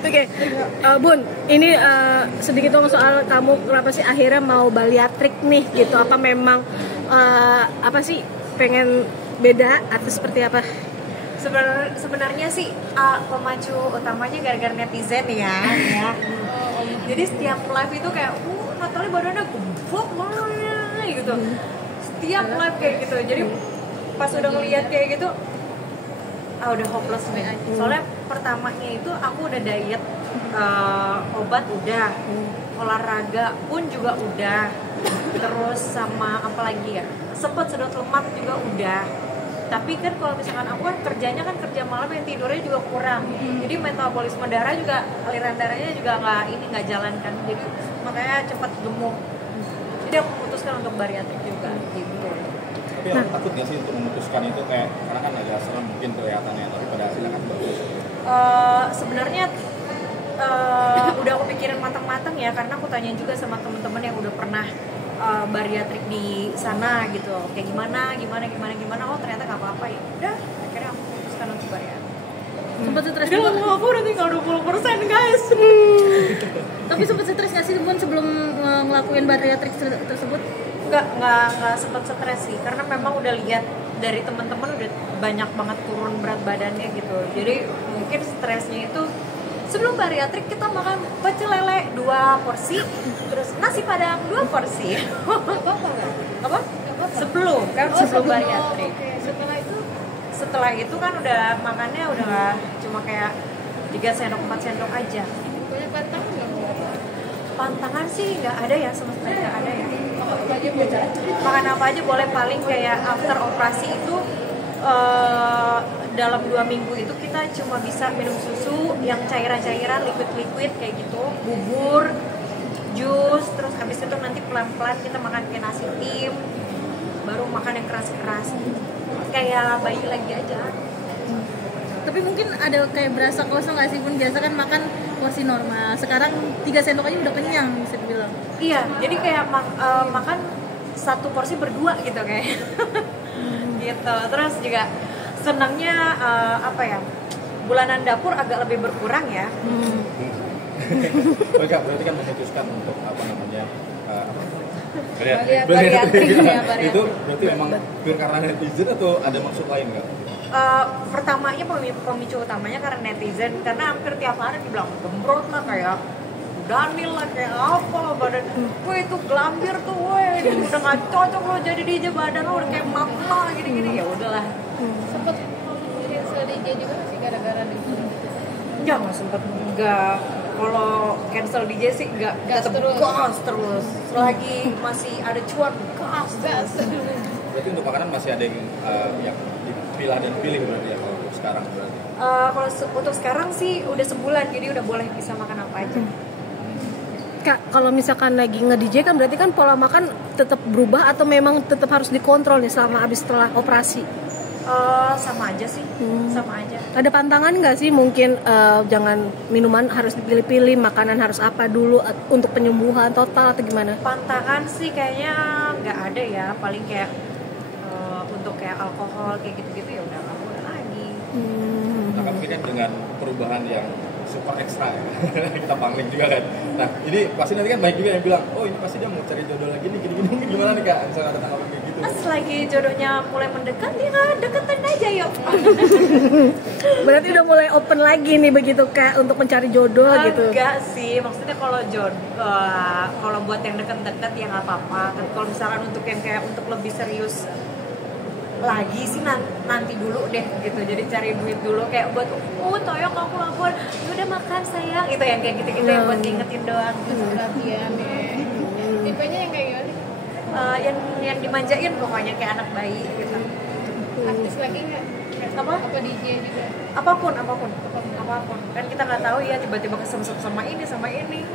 Oke, Bun, ini sedikit dong soal kamu kenapa sih akhirnya mau bariatrik nih gitu? Apa memang apa sih pengen beda atau seperti apa? Sebenarnya sih pemacu utamanya gara-gara netizen ya. Jadi setiap live itu kayak Natalie badannya gemuk banget gitu. Setiap live kayak gitu. Jadi pas udah ngeliat kayak gitu udah hopeless nih. Soalnya pertamanya itu aku udah diet, obat udah, olahraga pun juga udah, terus sama apa lagi ya, sempet sedot lemak juga udah. Tapi kan kalau misalkan aku kan kerjanya kan kerja malam yang tidurnya juga kurang, jadi metabolisme darah juga, aliran darahnya juga nggak jalan kan, jadi makanya cepat gemuk. Jadi aku memutuskan untuk bariatrik juga gitu. Tapi aku takut nggak sih untuk memutuskan itu kayak karena kan agak serem mungkin kelihatannya, tapi pada hasilnya kan bagus. Sebenarnya udah aku pikirin matang-matang ya, karena aku tanya juga sama teman-teman yang udah pernah bariatrik di sana gitu, kayak gimana, oh ternyata nggak apa-apa ya. Udah, akhirnya aku memutuskan untuk bariatrik. Sempat stres Udah aku udah tinggal 20% guys. Tapi sempat stres nggak sih Bun sebelum ngelakuin bariatrik tersebut? Nggak sempat stres sih, karena memang udah lihat dari teman-teman udah banyak banget turun berat badannya gitu. Jadi mungkin stresnya itu sebelum bariatrik kita makan pecel lele 2 porsi, terus nasi padang 2 porsi. Apa? Sebelum bariatrik. Setelah itu kan udah makannya udah cuma kayak 3 sendok 4 sendok aja. Punya pantangan nggak? Pantangan sih nggak ada ya, sama sekali nggak ada ya. Makan apa aja boleh, paling kayak after operasi itu dalam 2 minggu itu kita cuma bisa minum susu yang cairan-cairan, liquid kayak gitu, bubur, jus, terus habis itu nanti pelan-pelan kita makan kayak nasi tim, baru makan yang keras-keras, kayak bayi lagi aja. Tapi mungkin ada kayak berasa kosong nggak sih Bun? Biasa kan makan porsi normal, sekarang 3 sendok aja udah kenyang bisa dibilang. Iya, jadi kayak makan 1 porsi berdua gitu kayak. Gitu. Terus juga senangnya apa ya, bulanan dapur agak lebih berkurang ya. Berarti kan memutuskan untuk apa namanya bariatrik. Itu berarti memang pure karena netizen atau ada maksud lain nggak? Pertamanya pemicu utamanya karena netizen, karena hampir tiap hari dibilang gembrot lah, kayak Daniel lah, kayak apa badan gue itu gelambir tuh, udah nggak cocok lo jadi DJ, badan lo udah kayak mama gini-gini. Ya udahlah. Sempet cancel DJ juga masih gara-gara itu. Nggak sempet, nggak. Kalau cancel DJ sih nggak Gas terus. Selagi masih ada cuan, gas. Berarti untuk makanan masih ada yang dipilah dan pilih berarti ya kalau untuk sekarang berarti? Kalau untuk sekarang sih udah sebulan, jadi udah boleh bisa makan apa aja. Kak, kalau misalkan lagi nge-DJ kan berarti kan pola makan tetap berubah atau memang tetap harus dikontrol nih setelah operasi? Sama aja sih, sama aja. Ada pantangan nggak sih mungkin jangan minuman harus dipilih-pilih, makanan harus apa dulu untuk penyembuhan total atau gimana? Pantangan sih kayaknya nggak ada ya, paling kayak untuk kayak alkohol kayak gitu-gitu ya udah nggak boleh lagi. Nah, mungkin kan dengan perubahan yang super ekstra ya. Kita pangling juga kan. Nah ini pasti nanti kan banyak juga yang bilang, oh ini pasti dia mau cari jodoh lagi nih, gini-gini. Mungkin gimana nih Kak, misalnya ada tanggapan kayak gitu? Pas lagi jodohnya mulai mendekat, ya deketin aja yuk. Berarti udah mulai open lagi nih begitu Kak untuk mencari jodoh gitu? Enggak sih, maksudnya kalau kalau buat yang deket-deket ya nggak apa-apa. Kalau misalkan untuk yang kayak untuk lebih serius lagi sih nanti dulu deh gitu, jadi cari duit dulu kayak buat toyok aku udah makan sayang gitu, yang kayak gitu yang buat ngingetin doang gitu. Perhatian ya. Tipenya yang kayak gimana? Yang dimanjain pokoknya kayak anak bayi gitu. Artis lagi nggak? Apa DJ juga? Apapun kan kita nggak tahu ya, tiba-tiba kesem-sem sama ini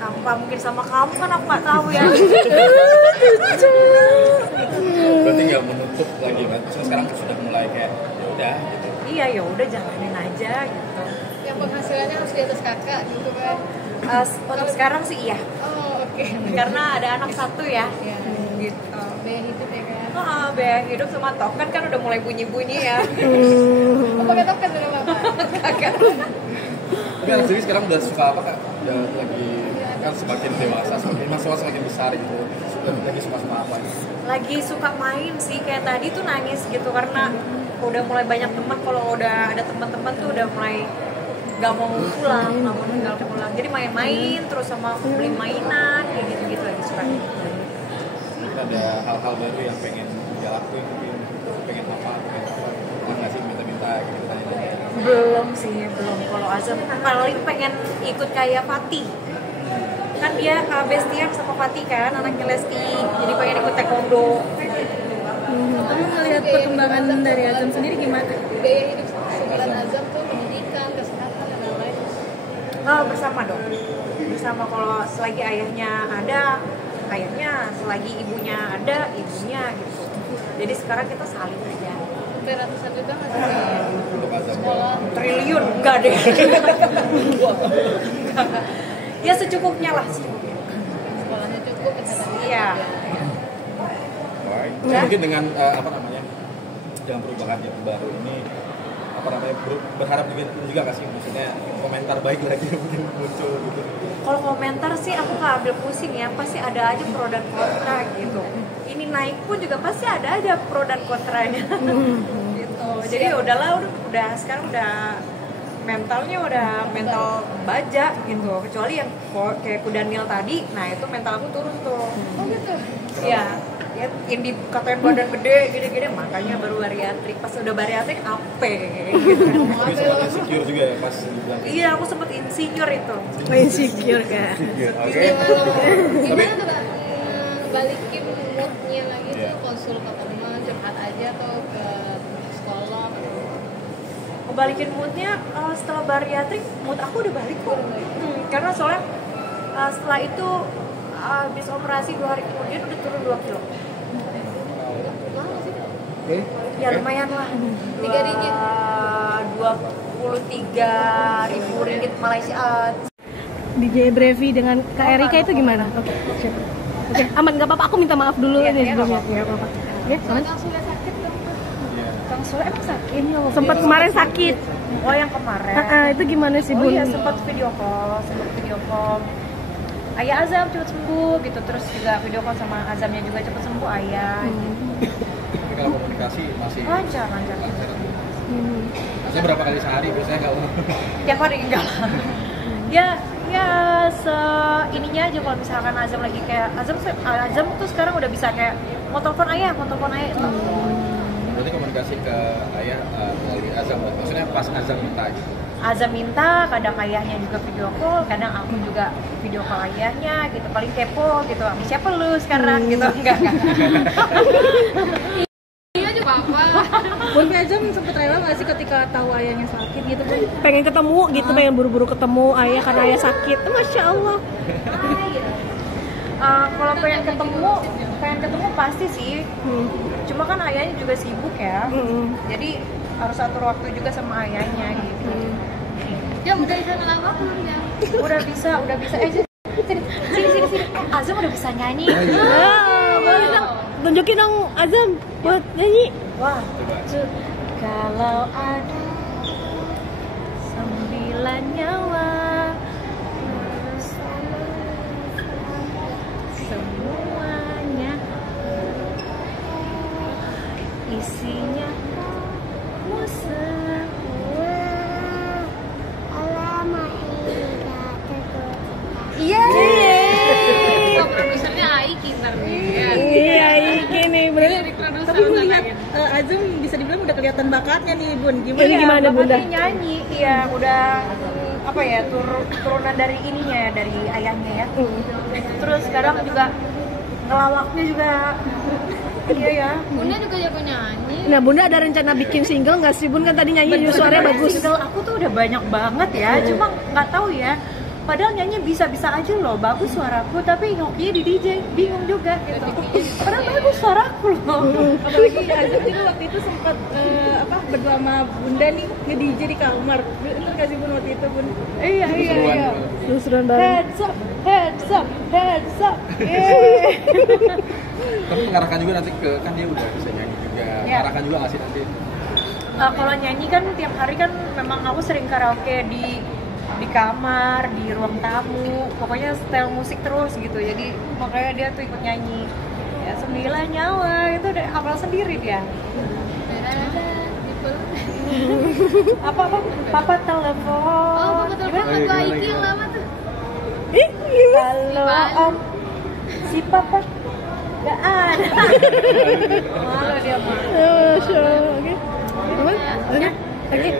apa mungkin sama kamu kan aku nggak tahu ya. Berarti nggak menutup lagi kan? Maksudnya sekarang sudah mulai kayak ya udah gitu. Iya ya udah jalanin aja gitu. Yang penghasilannya harus di atas kakak gitu kan? Untuk sekarang sih iya. Oh oke. Karena ada anak 1 ya. Ya. Gitu. Biaya hidup ya kan? Biaya hidup sama token kan udah mulai bunyi-bunyi ya. Pakai token udah bapak? Kagak. Tapi anak sendiri sekarang udah suka apa kak? Udah lagi kan semakin dewasa, semakin masalah semakin besar gitu. Lagi suka apa? Lagi suka main sih, kayak tadi tuh nangis gitu karena udah mulai banyak teman. Kalau udah ada teman-teman tuh udah mulai gak mau pulang, gak mau tinggal pulang. Jadi main-main terus sama beli mainan kayak gitu-gitu lagi suka. Ada hal-hal baru yang pengen dia lakuin, mungkin pengen apa, pernah nggak sih minta-minta gitu tanya. Belum sih, belum. Kalau Azam paling pengen ikut kayak Fatih. Kan dia bestian sama Fatih kan, anaknya Lesti. Jadi pengen ikut taekwondo. Kamu melihat perkembangan dari Azam sendiri gimana? Gaya hidup sebulan Azam tuh pendidikan, kesehatan dan lain-lain. Bersama dong. Bersama, kalau selagi ayahnya ada, ayahnya, selagi ibunya ada, ibunya gitu. Jadi sekarang kita saling aja. Sampai ratusan juta nggak sih? Untuk Azam. Sekolah. Triliun enggak deh. Ya secukupnya lah, secukupnya. Sekolahnya cukup, kesehatannya Iya. Baik. Ya. Mungkin dengan apa namanya, yang perubahan yang baru ini, apa namanya, berharap juga nggak sih, maksudnya komentar baik lagi mungkin muncul gitu. Kalau komentar sih aku nggak ambil pusing ya, pasti ada aja pro dan kontra gitu. Ini naik pun juga pasti ada aja pro dan kontranya. Gitu. Jadi udahlah, udah sekarang udah mentalnya udah mental baja gitu. Kecuali yang kayak Kudanil tadi, nah itu mental aku turun tuh. Oh gitu. Ya, yang dikatain badan gede, gede-gede, makanya baru bariatrik. Pas udah bariatrik, apa gitu. Tapi sempat insecure juga ya pas dibilang. Iya, aku sempet insecure itu. Insecure kan? Oke. Gimana tuh Kak? Balikin moodnya lagi Iya. tuh, konsul ke teman, curhat aja atau ke sekolah. Balikin moodnya setelah bariatrik, mood aku udah balik kok. Karena soalnya setelah itu habis operasi 2 hari kemudian udah turun 2 kilo. Lama sih. Ya lumayan lah. 3 digit. 23.000 ringgit Malaysia. DJ Brevi dengan Kak Erika itu gimana? Oke, aman, nggak apa-apa. Aku minta maaf dulu Iya, nih iya, sebelumnya. nggak Nggak apa-apa. Ya, aman. Langsung gak sakit dong. Kang Sule emang sakit? Sempat kemarin sakit. Oh yang kemarin. Itu gimana sih, Oh Bun? iya, sempat video call. Ayah Azam cepet sembuh gitu, terus juga video call sama Azamnya juga cepet sembuh ayah. Tapi kalau komunikasi masih Lancar. Maksudnya berapa kali sehari biasanya kalau Tiap hari enggak lah. Ya ininya aja kalau misalkan Azam lagi kayak Azam tuh sekarang udah bisa kayak mau telepon ayah itu. berarti komunikasi ke ayah melalui Azam, maksudnya pas Azam minta gitu. Azam minta, kadang ayahnya juga video call, kadang aku juga video call ayahnya gitu, paling kepo gitu, sama siapa lu sekarang gitu, enggak. Iya juga apa? Bun Azam sempet rela nggak sih ketika tahu ayahnya sakit gitu? Pengen ketemu gitu, pengen buru-buru ketemu ayah karena ayah sakit. Masya Allah. Kalau pengen ketemu pasti sih. Cuma kan ayahnya juga sibuk ya. Jadi harus atur waktu juga sama ayahnya gitu. Ya udah bisa ngelawak belum ya? Udah bisa. Sini. Azam udah bisa nyanyi. Boleh dong, tunjukin dong Azam buat nyanyi. Wah. Coba. Kalau ada 9 nyawa, semuanya isinya kamu semua. Yeay. Oh, produsernya Aiki ntar nih. Ya. Iya, ini berarti. Jadi produser Tapi udah melihat kayak- Azam bisa dibilang udah kelihatan bakatnya nih, Bun. Iya, Gimana Bunda? bakatnya nyanyi, iya udah apa ya turunan dari ininya ya, dari ayahnya ya. Terus sekarang juga ngelawaknya juga iya ya. Bunda juga jago nyanyi. Nah, Bunda ada rencana bikin single nggak sih, Bun? Kan tadi nyanyi juga suaranya bagus. Single aku tuh udah banyak banget ya, cuma nggak tahu ya. Padahal nyanyi bisa-bisa aja loh, bagus suaraku, tapi hokinya di DJ, bingung juga gitu. Padahal bagus suaraku loh. Apalagi Azam juga waktu itu sempat berdua sama Bunda nih nge-DJ di kamar. Bener nggak sih Bun waktu itu, Bun? Iya. Seru-seruan banget. Heads up. Tapi mengarahkan juga nanti ke, kan dia udah bisa nyanyi juga. Ya. Mengarahkan juga nggak sih nanti? Kalau nyanyi kan tiap hari kan memang aku sering karaoke di kamar, di ruang tamu, pokoknya setel musik terus gitu. Jadi makanya dia tuh ikut nyanyi. Ya 9 nyawa itu udah hafal sendiri dia. Apa papa telepon. Oh, betul banget lagu itu yang lama tuh. Halo om, si papa gak ada. Malu dia mah. Oke. Aman? Oke. Oke.